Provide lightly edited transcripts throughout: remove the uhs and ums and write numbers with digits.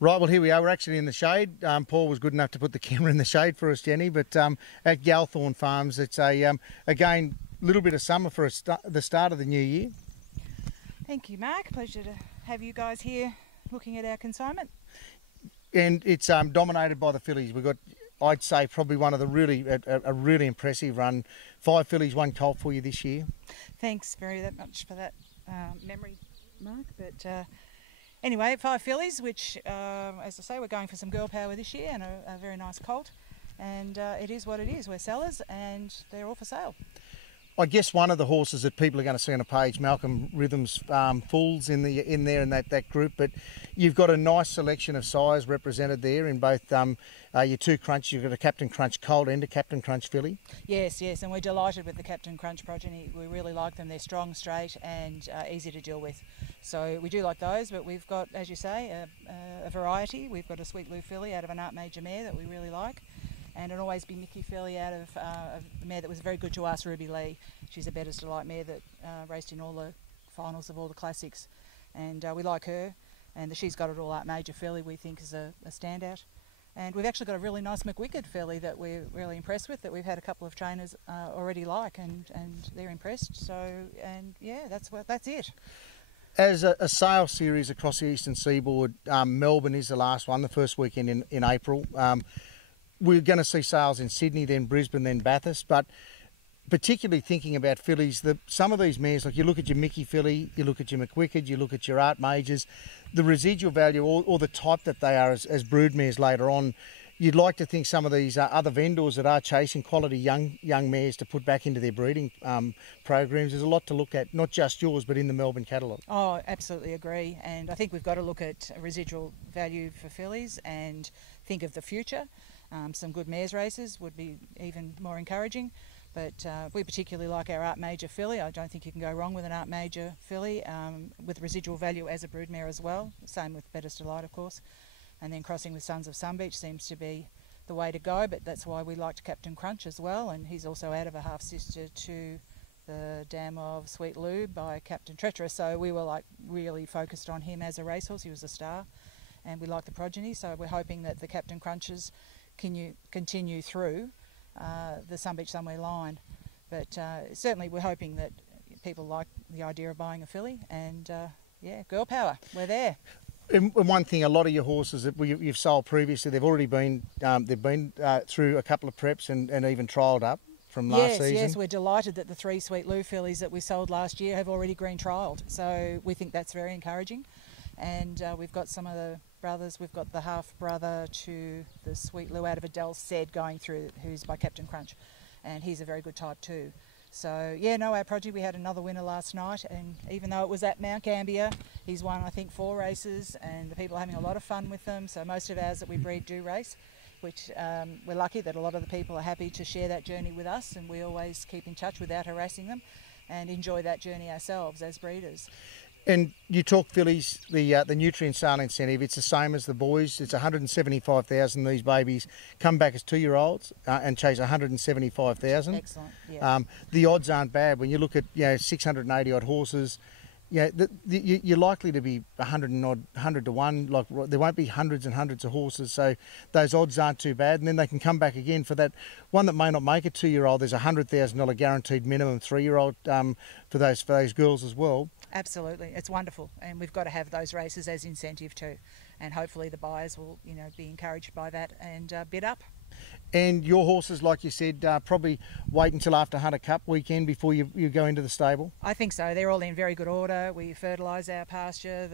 Right, well, here we are. We're actually in the shade. Paul was good enough to put the camera in the shade for us, Jenny. But at Galthorn Farms, it's again a little bit of summer for the start of the new year. Thank you, Mark. Pleasure to have you guys here looking at our consignment. And it's dominated by the fillies. We've got, I'd say, probably one of the a really impressive run. 5 fillies, 1 colt for you this year. Thanks very much for that memory, Mark. But anyway, 5 fillies, which, as I say, we're going for some girl power this year and a very nice colt. And it is what it is. We're sellers and they're all for sale. I guess one of the horses that people are going to see on a page, Malcolm Rhythm's Fools in there in that group, but you've got a nice selection of size represented there in both your 2 crunch. You've got a Captain Crunch colt and a Captain Crunch filly. Yes, and we're delighted with the Captain Crunch progeny. We really like them. They're strong, straight and easy to deal with. So we do like those, but we've got, as you say, a variety. We've got a Sweet Lou filly out of an Art Major mare that we really like, and an Always Be Mickey filly out of a mare that was very good to us, Ruby Lee. She's a Better's Delight mare that raced in all the finals of all the classics, and we like her. And the She's Got It All Art Major filly we think is a standout. And we've actually got a really nice McWicked filly that we're really impressed with, that we've had a couple of trainers already like, and they're impressed. So, and yeah, that's it. As a sales series across the eastern seaboard, Melbourne is the last one, the first weekend in April. We're going to see sales in Sydney, then Brisbane, then Bathurst, but particularly thinking about fillies, some of these mares, like you look at your Mickey filly, you look at your McWicked, you look at your Art Majors, the residual value or the type that they are as brood mares later on, you'd like to think some of these other vendors that are chasing quality young mares to put back into their breeding programs. There's a lot to look at, not just yours, but in the Melbourne catalogue. Oh, absolutely agree. And I think we've got to look at residual value for fillies and think of the future. Some good mares races would be even more encouraging, but we particularly like our Art Major filly. I don't think you can go wrong with an Art Major filly, with residual value as a broodmare as well. Same with Better's Delight, of course. And then crossing with Sons of Sunbeach seems to be the way to go, but that's why we liked Captain Crunch as well, and he's also out of a half-sister to the Dam of Sweet Lou by Captain Treacherous, so we were like really focused on him as a racehorse. He was a star, and we like the progeny, so we're hoping that the Captain Crunches continue through the Sunbeach Somewhere line. But certainly we're hoping that people like the idea of buying a filly, and yeah, girl power, we're there. And one thing, a lot of your horses that you've sold previously, they've already been through a couple of preps and even trialled up from last season. Yes, we're delighted that the 3 Sweet Lou fillies that we sold last year have already green trialled. So we think that's very encouraging. And we've got some of the brothers. We've got the half brother to the Sweet Lou out of Adele's Said going through, who's by Captain Crunch, and he's a very good type too. So yeah, no, our progeny, we had another winner last night, and even though it was at Mount Gambier, he's won I think 4 races, and the people are having a lot of fun with them. So most of ours that we breed do race, which we're lucky that a lot of the people are happy to share that journey with us, and we always keep in touch without harassing them and enjoy that journey ourselves as breeders. And you talk fillies, the nutrient sale incentive, it's the same as the boys. It's 175,000. These babies come back as 2-year-olds and chase 175,000. Excellent. Yeah. The odds aren't bad when you look at 680 odd horses. You're likely to be 100 to 1. Like there won't be hundreds and hundreds of horses, so those odds aren't too bad. And then they can come back again for that one that may not make a 2-year-old. There's a $100,000 guaranteed minimum 3-year-old for those girls as well. Absolutely, it's wonderful, and we've got to have those races as incentive too, and hopefully the buyers will, be encouraged by that and bid up. And your horses, like you said, probably wait until after Hunter Cup weekend before you go into the stable? I think so. They're all in very good order. We fertilise our pasture.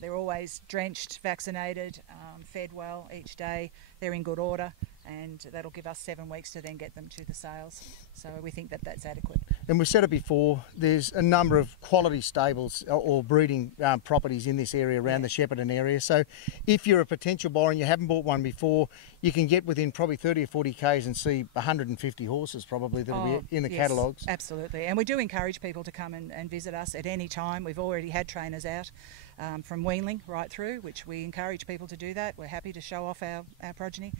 They're always drenched, vaccinated, fed well each day. They're in good order, and that'll give us 7 weeks to then get them to the sales. So we think that that's adequate. And we've said it before, there's a number of quality stables or breeding properties in this area around the Shepparton area. So if you're a potential buyer and you haven't bought one before, you can get within probably 30 or 40 k's and see 150 horses probably that'll be in the catalogues. Absolutely, and we do encourage people to come and visit us at any time. We've already had trainers out from weanling right through, which we encourage people to do that. We're happy to show off our progeny.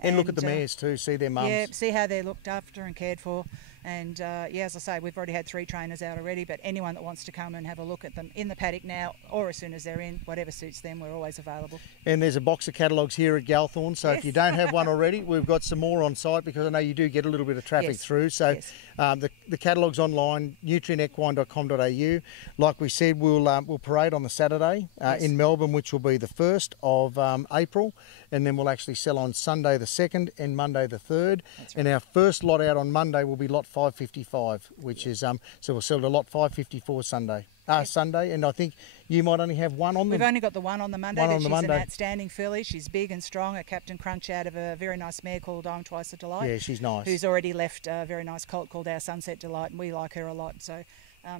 And look at the mares too, see their mums. Yeah, see how they're looked after and cared for. And yeah, as I say, we've already had 3 trainers out already, but anyone that wants to come and have a look at them in the paddock now or as soon as they're in, whatever suits them, we're always available. And there's a box of catalogues here at Galthorn, so yes. if you don't have one already, we've got some more on site, because I know you do get a little bit of traffic yes. through. So yes. The catalogue's online, nutrienequine.com.au. Like we said, we'll parade on the Saturday yes. in Melbourne, which will be the 1st of April, and then we'll actually sell on Sunday the 2nd and Monday the 3rd. That's right. And our first lot out on Monday will be lot 555, which is so we'll sell to lot 554 Sunday. Sunday, and I think you might only have one on them. We've only got the one on the Monday. One on the she's Monday. an outstanding filly. She's big and strong. A Captain Crunch out of a very nice mare called I'm Twice a Delight. Yeah, she's nice. Who's already left a very nice colt called Our Sunset Delight, and we like her a lot. So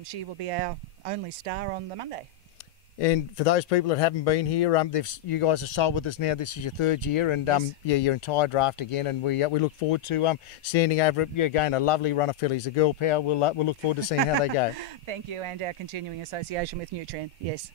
she will be our only star on the Monday. And for those people that haven't been here, you guys have sold with us now. This is your 3rd year, and yes. yeah, your entire draft again. And we look forward to standing over it. Again, a lovely run of fillies, a girl power. We'll look forward to seeing how they go. Thank you, and our continuing association with Nutrien. Yes.